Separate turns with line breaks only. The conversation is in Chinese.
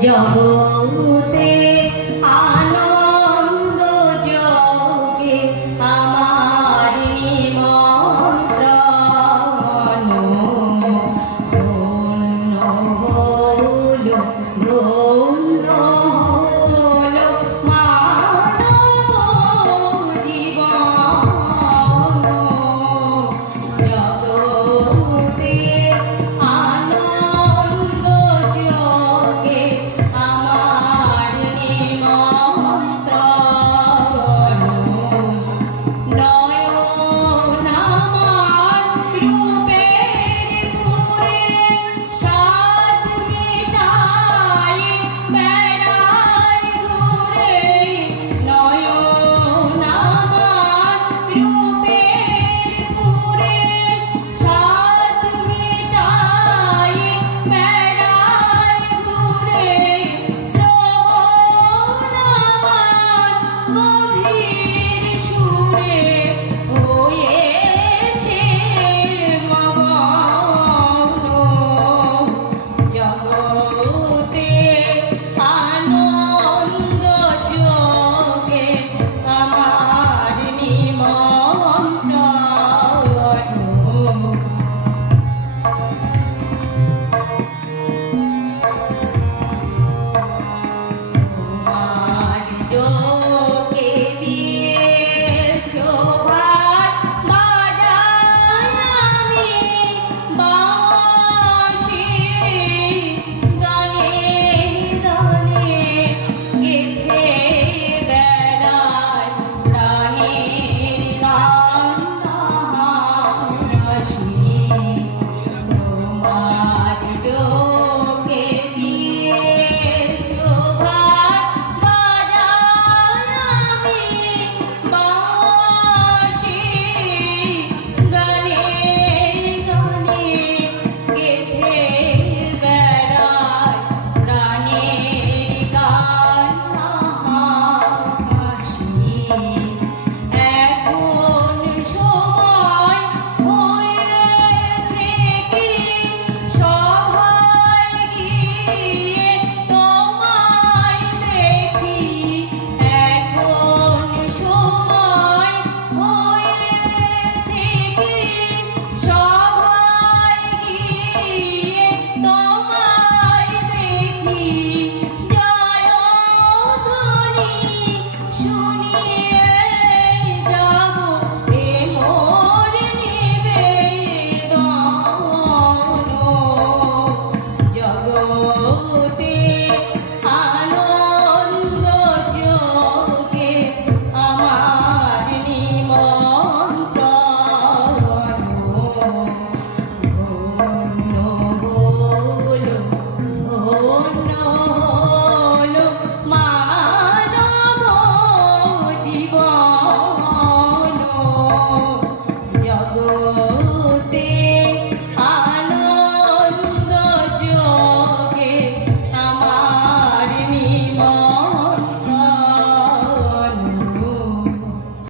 叫哥 back.